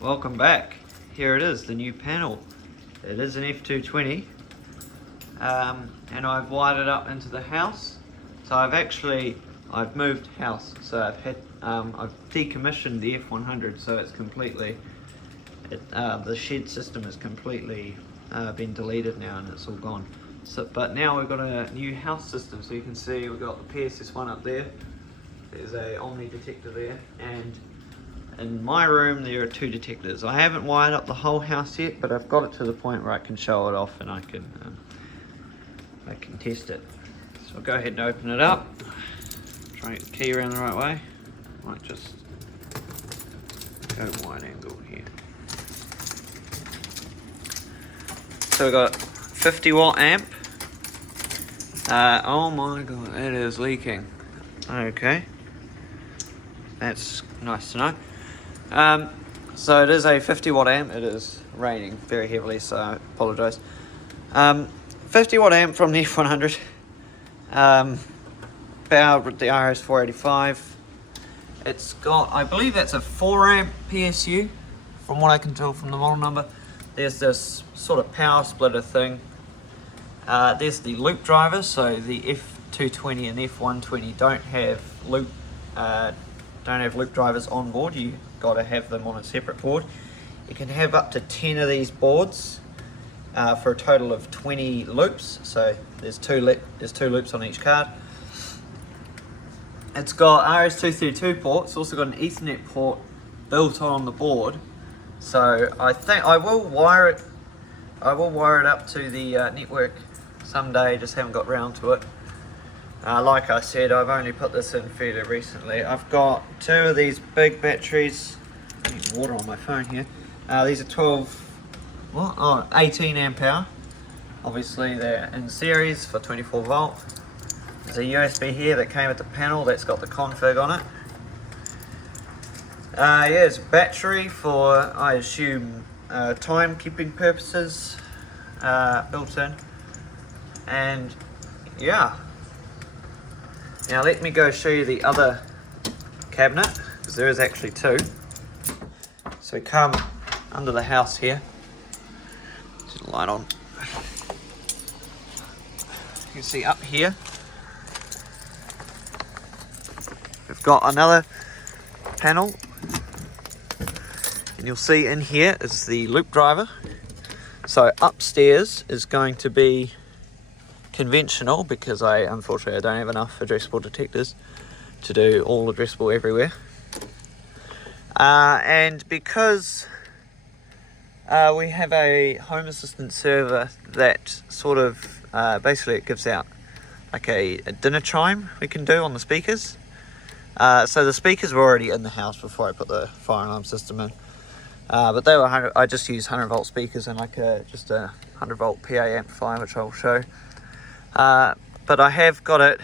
Welcome back. Here it is, the new panel. It is an F220, and I've wired it up into the house. So I've moved house. So I've decommissioned the F100, so it's completely, the shed system is completely been deleted now, and it's all gone. But now we've got a new house system. So you can see we've got the PSS1 up there. There's a Omni detector there, and in my room there are 2 detectors. I haven't wired up the whole house yet, but I've got it to the point where I can show it off and I can test it. So I'll go ahead and open it up. Try and get the key around the right way. Might just go wide angle here. So we've got 50 watt amp. Oh my god, it is leaking. Okay. That's nice to know. So it is a 50 watt amp. It is raining very heavily, so I apologise. 50 watt amp from the F100. Powered with the RS485. It's got, I believe that's a 4 amp PSU, from what I can tell from the model number. There's this sort of power splitter thing. There's the loop driver, so the F220 and F120 don't have loop drivers on board. You got to have them on a separate board. You can have up to 10 of these boards for a total of 20 loops. So there's two loops on each card. It's got RS232 ports. It's also got an Ethernet port built on the board. So I think I will wire it. Up to the network someday. Just haven't got round to it. Like I said, I've only put this in fairly recently. I've got 2 of these big batteries. I need water on my phone here. These are 18 amp hour. Obviously they're in series for 24 volt. There's a USB here that came with the panel that's got the config on it. Yeah, it's a battery for, I assume, timekeeping purposes built in. And yeah. Now let me go show you the other cabinet, because there is actually 2. So we come under the house here. Turn the light on. You can see up here, we've got another panel. And you'll see in here is the loop driver. So upstairs is going to be conventional, because unfortunately I don't have enough addressable detectors to do all addressable everywhere, and because we have a Home Assistant server that sort of basically it gives out like a dinner chime we can do on the speakers. So the speakers were already in the house before I put the fire alarm system in, but they were I just used 100 volt speakers and like just a 100 volt PA amplifier, which I'll show. But I have got it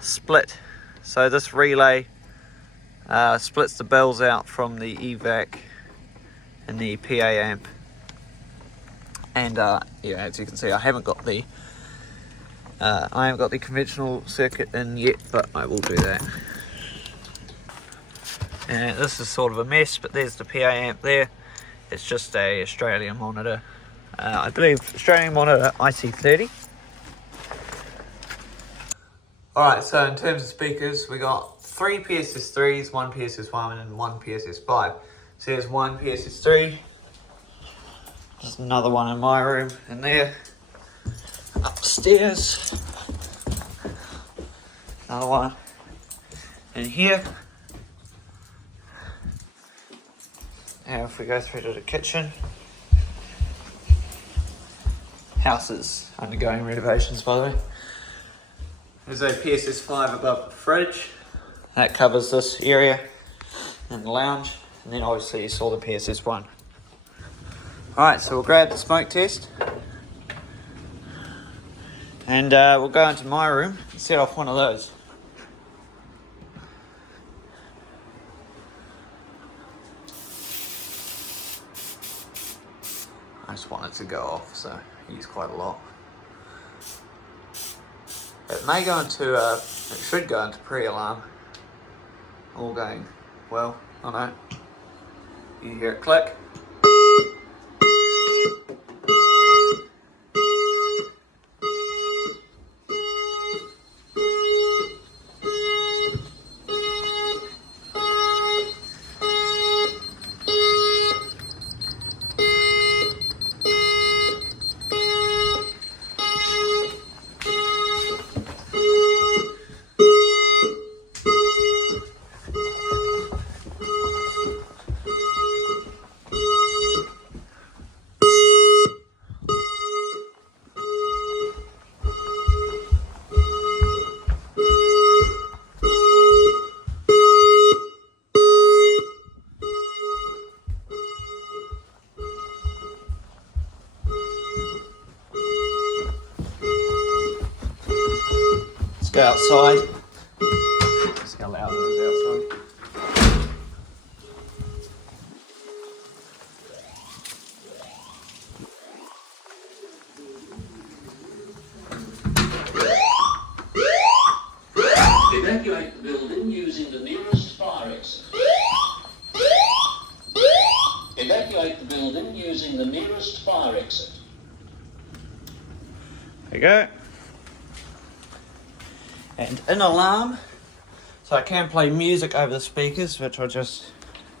split, so this relay splits the bells out from the EVAC and the PA amp. And yeah, as you can see, I haven't got the conventional circuit in yet, but I will do that. And this is sort of a mess, but there's the PA amp there. It's just a Australian monitor, I believe Australian monitor IC30. Alright, so in terms of speakers, we got 3 PSS3s, 1 PSS1 and 1 PSS5. So here's 1 PSS3, there's another one in my room, and there, upstairs, another one in here. Now if we go through to the kitchen, house is undergoing renovations, by the way. There's a PSS5 above the fridge. That covers this area and the lounge. And then obviously you saw the PSS1. Alright, so we'll grab the smoke test. And we'll go into my room and set off one of those. I just want it to go off, so I use quite a lot. It may go into, it should go into pre-alarm. All going well, I know. You hear it click. Let's go outside. See how loud it is outside. Evacuate the building using the nearest fire exit. Evacuate the building using the nearest fire exit. There you go. And an alarm. So I can play music over the speakers, which I'll just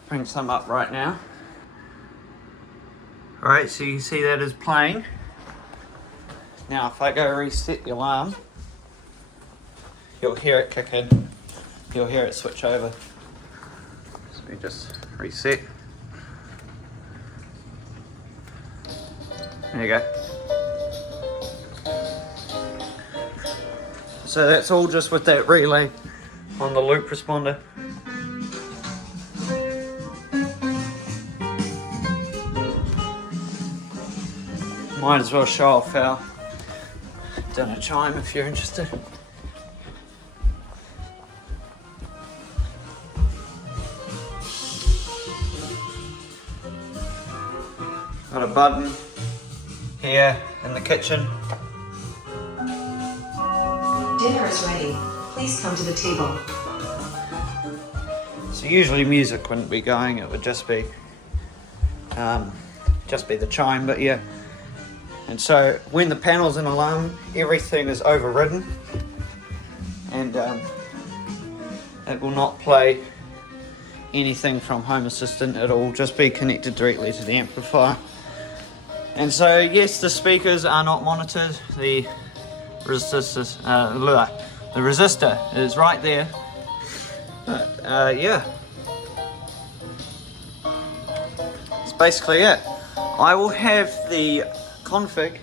bring some up right now. Alright, so you can see that is playing. Now if I go reset the alarm, you'll hear it kick in. You'll hear it switch over. So we just reset. There you go. So that's all just with that relay on the loop responder. Might as well show off our dinner chime if you're interested. Got a button here in the kitchen. Dinner is ready. Please come to the table. So usually music wouldn't be going, it would just be the chime, but yeah. And so when the panel's in alarm, everything is overridden and it will not play anything from Home Assistant. It'll just be connected directly to the amplifier. And so yes, the speakers are not monitored. The resistor is right there. But yeah, that's basically it. I will have the config,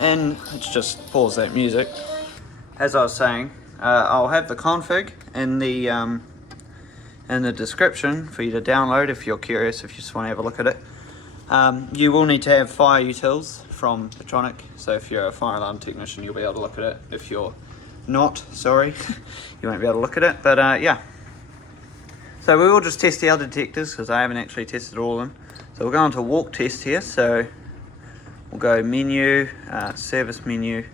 and let's just pause that music. As I was saying, I'll have the config in the description for you to download if you're curious, if you just want to have a look at it. You will need to have fire utils from Petronic, so if you're a fire alarm technician you'll be able to look at it. If you're not, sorry, you won't be able to look at it, but yeah. So we will just test the other detectors because I haven't actually tested all of them. So we'll go on to walk test here, so we'll go menu, service menu,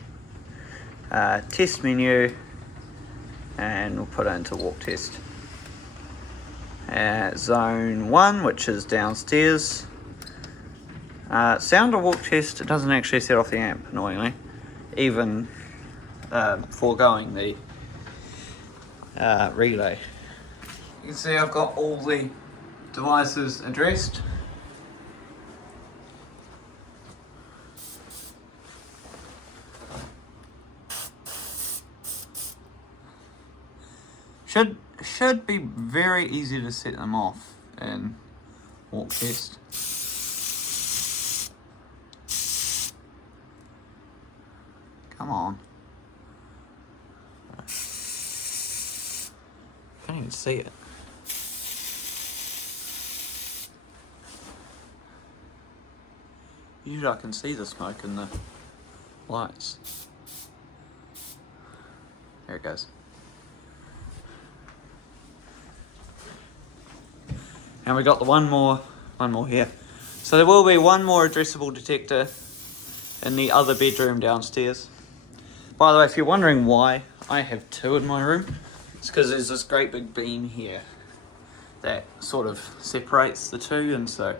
test menu, and we'll put it into walk test. Zone 1, which is downstairs. Sound or walk test, it doesn't actually set off the amp, annoyingly, even foregoing the relay. You can see I've got all the devices addressed. Should be very easy to set them off in walk test. Come on. Can't even see it. Usually I can see the smoke in the lights. There it goes. And we got the one more here. So there will be one more addressable detector in the other bedroom downstairs. By the way, if you're wondering why I have two in my room, it's because there's this great big beam here that sort of separates the two, and so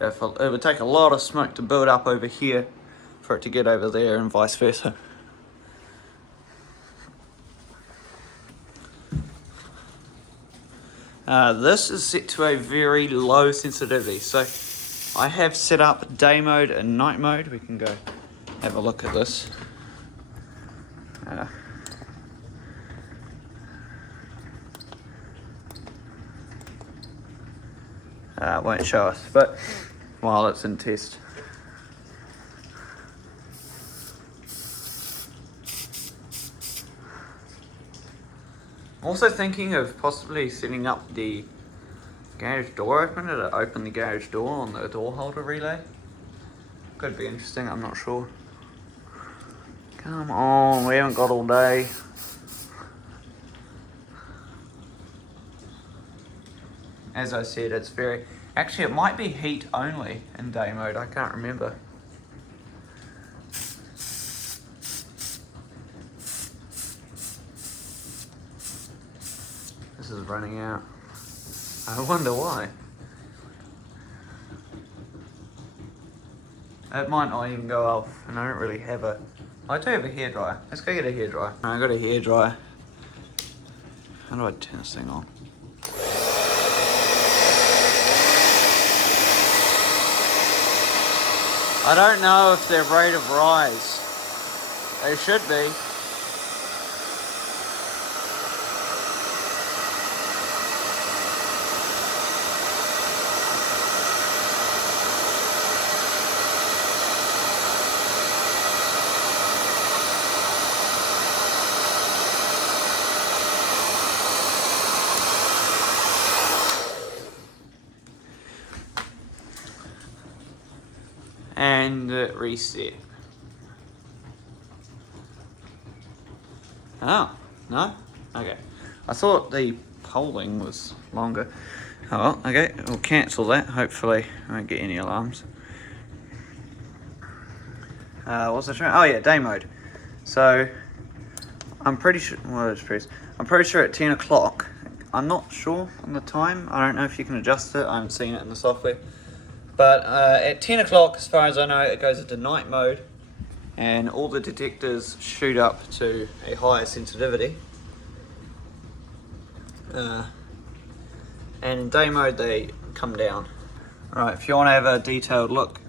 it would take a lot of smoke to build up over here for it to get over there, and vice versa. This is set to a very low sensitivity, so I have set up day mode and night mode. We can go have a look at this. It won't show us, but while it's in test. I'm also thinking of possibly setting up the garage door opener to open the garage door on the door holder relay. Could be interesting, I'm not sure. Come on, we haven't got all day. As I said, it's very... Actually, it might be heat only in day mode, I can't remember. This is running out. I wonder why. It might not even go off, and I don't really have a... I do have a hairdryer. Let's go get a hairdryer. I got a hairdryer. How do I turn this thing on? I don't know if they're rate of rise. They should be. And reset. Oh, no? Okay. I thought the polling was longer. Oh, well, okay, we'll cancel that. Hopefully I won't get any alarms. What's the trying? Oh yeah, day mode. So, I'm pretty sure, I'm pretty sure at 10 o'clock, I'm not sure on the time. I don't know if you can adjust it. I haven't seen it in the software. But at 10 o'clock, as far as I know, it goes into night mode, and all the detectors shoot up to a higher sensitivity. And in day mode, they come down. Alright, if you want to have a detailed look,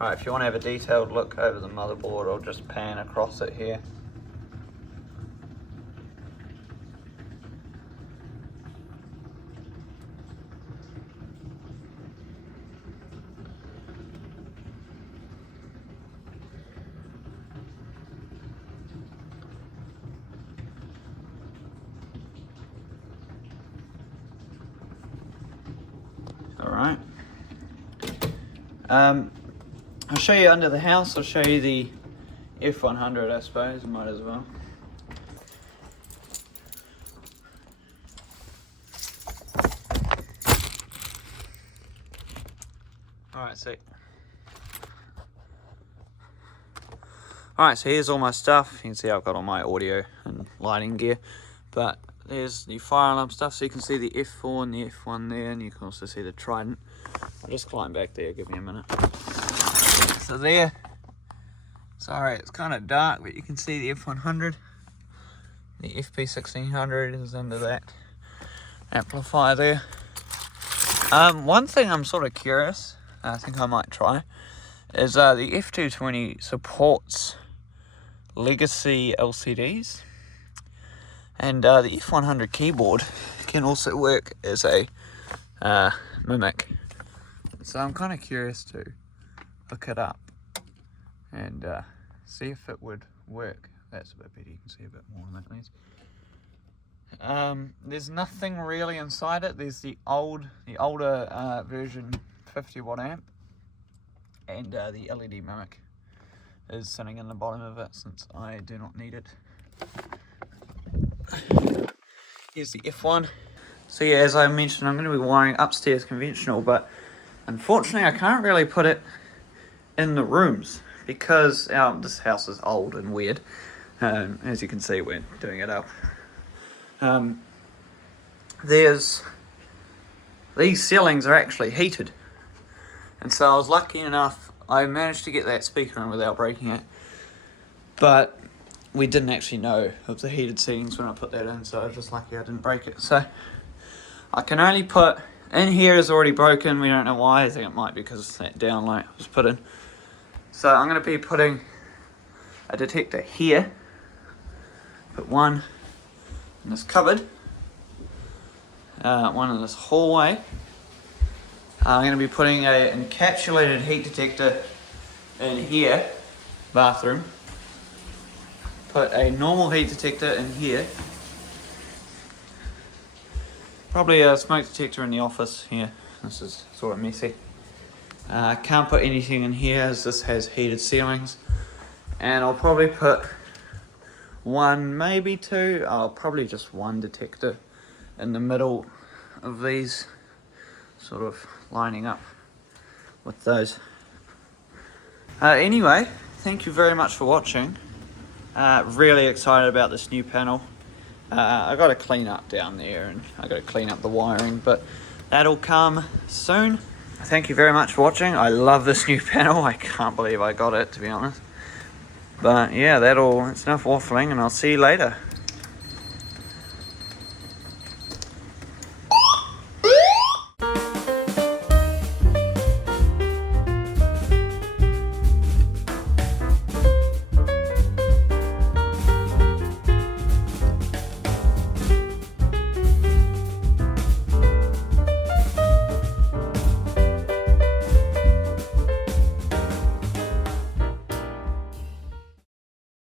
over the motherboard, I'll just pan across it here. Alright. I'll show you under the house. I'll show you the F100, I suppose. I might as well. Alright, so here's all my stuff. You can see I've got all my audio and lighting gear. But there's the fire alarm stuff, so you can see the F4 and the F1 there, and you can also see the Trident. I'll just climb back there, give me a minute. So there, sorry it's kind of dark, but you can see the F100. The FP1600 is under that amplifier there. One thing I'm sort of curious, I think I might try, is the F220 supports legacy LCDs. And the F100 keyboard can also work as a mimic. So I'm kind of curious to look it up and see if it would work. That's a bit better, you can see a bit more on that lens. There's nothing really inside it. There's the older version 50 watt amp, and the LED mimic is sitting in the bottom of it since I do not need it. Here's the F1. So yeah, as I mentioned, I'm going to be wiring upstairs conventional, but unfortunately I can't really put it in the rooms because this house is old and weird. As you can see, we're doing it up. these ceilings are actually heated. And so I was lucky enough, I managed to get that speaker in without breaking it. But we didn't actually know of the heated ceilings when I put that in, so I was just lucky I didn't break it. So I can only put, in here is already broken, we don't know why, I think it might be because that downlight was put in. So I'm going to be putting a detector here, put one in this cupboard, one in this hallway. I'm going to be putting an encapsulated heat detector in here, bathroom. Put a normal heat detector in here. Probably a smoke detector in the office here. This is sort of messy. Can't put anything in here as this has heated ceilings. And I'll probably put one, maybe two, probably just one detector in the middle of these, sort of lining up with those. Anyway, thank you very much for watching. Really excited about this new panel. I got to clean up down there and I got to clean up the wiring, but that'll come soon. Thank you very much for watching. I love this new panel. I can't believe I got it, to be honest. But yeah, it's enough waffling, and I'll see you later.